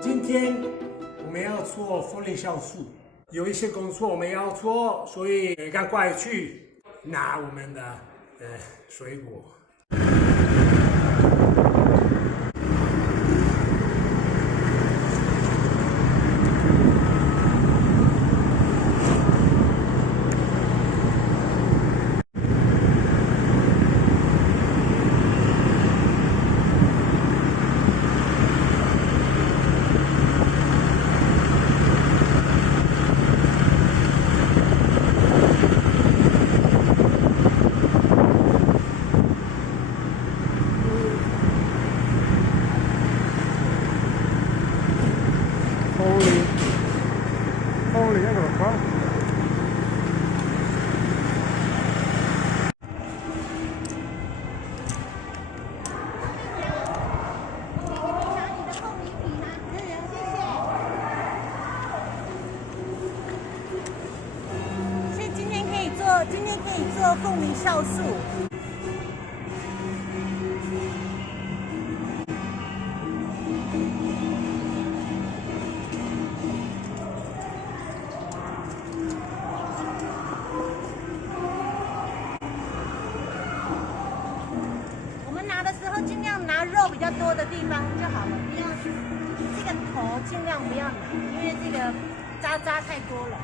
今天我们要做风力酵素，有一些工作我们要做，所以赶快去拿我们的水果。Holy, eccolo qua.今天可以做凤梨酵素。我们拿的时候尽量拿肉比较多的地方就好了，不要这个头尽量不要拿，因为这个渣太多了。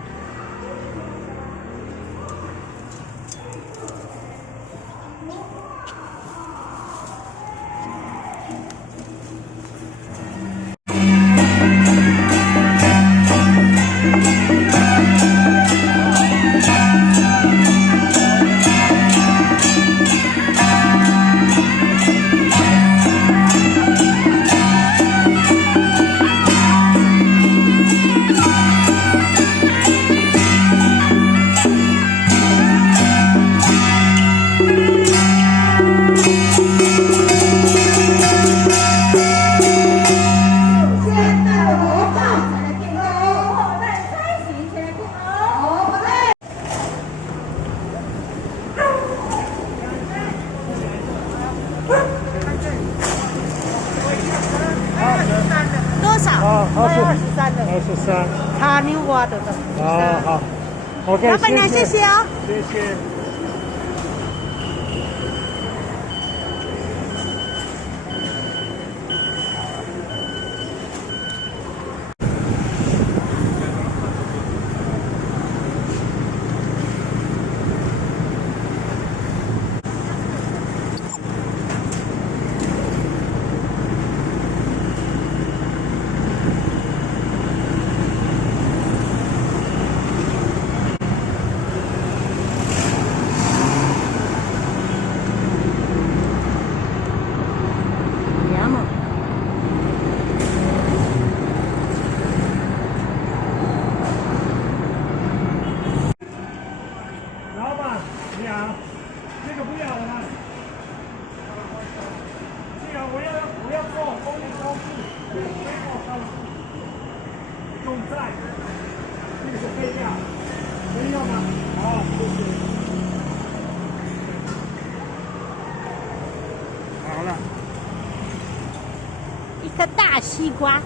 多少？23，卡牛蛙的。好 ，OK， 老板娘谢谢哦，谢谢。这个不要了吗？这个我要做风力酵素，水果酵素，用在这个是配料，可以用吗？好，谢谢。好了，一颗大西瓜。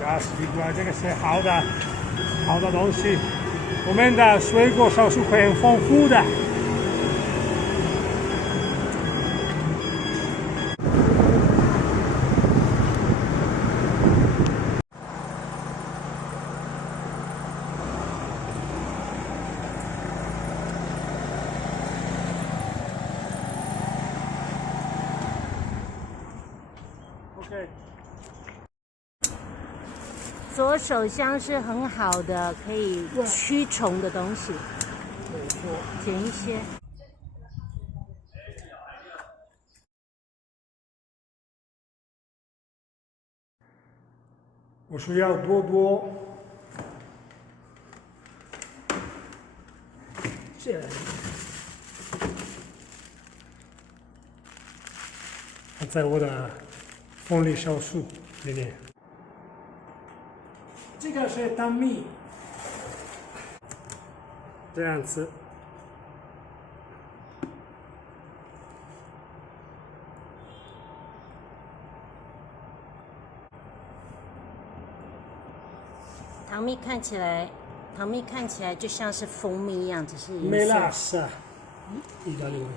大西瓜，这个是好的东西。我们的水果酵素会很丰富的。OK。左手香是很好的，可以驱虫的东西。捡一些。我需要多这样，在我的风力酵素里面。这这个是汤米，这样吃。糖蜜看起来就像是蜂蜜一样，只是颜色。 Melassa italiano。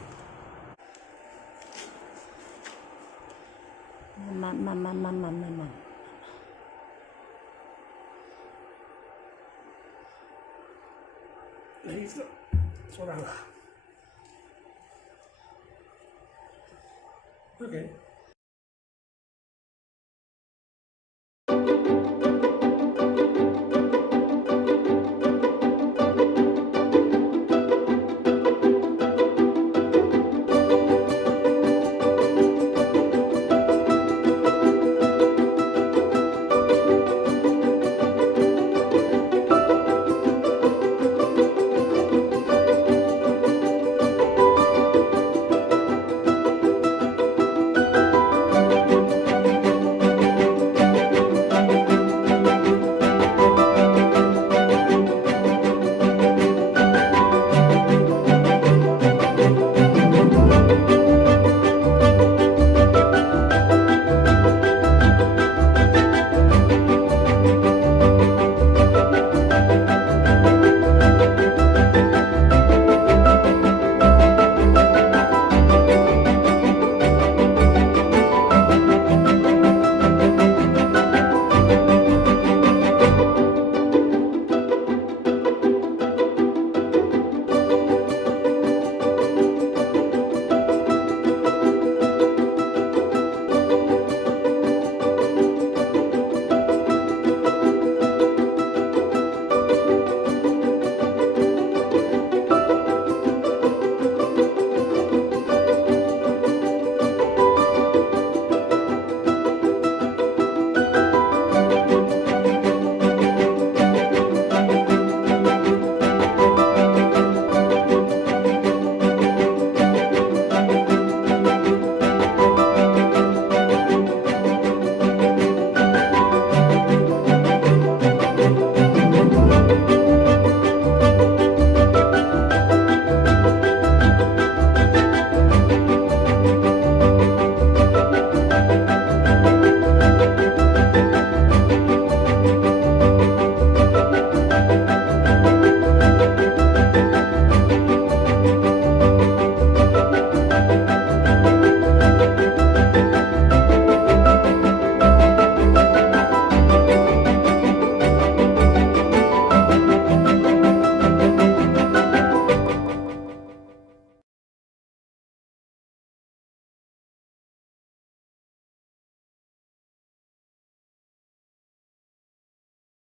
慢。Listo，做完了。OK。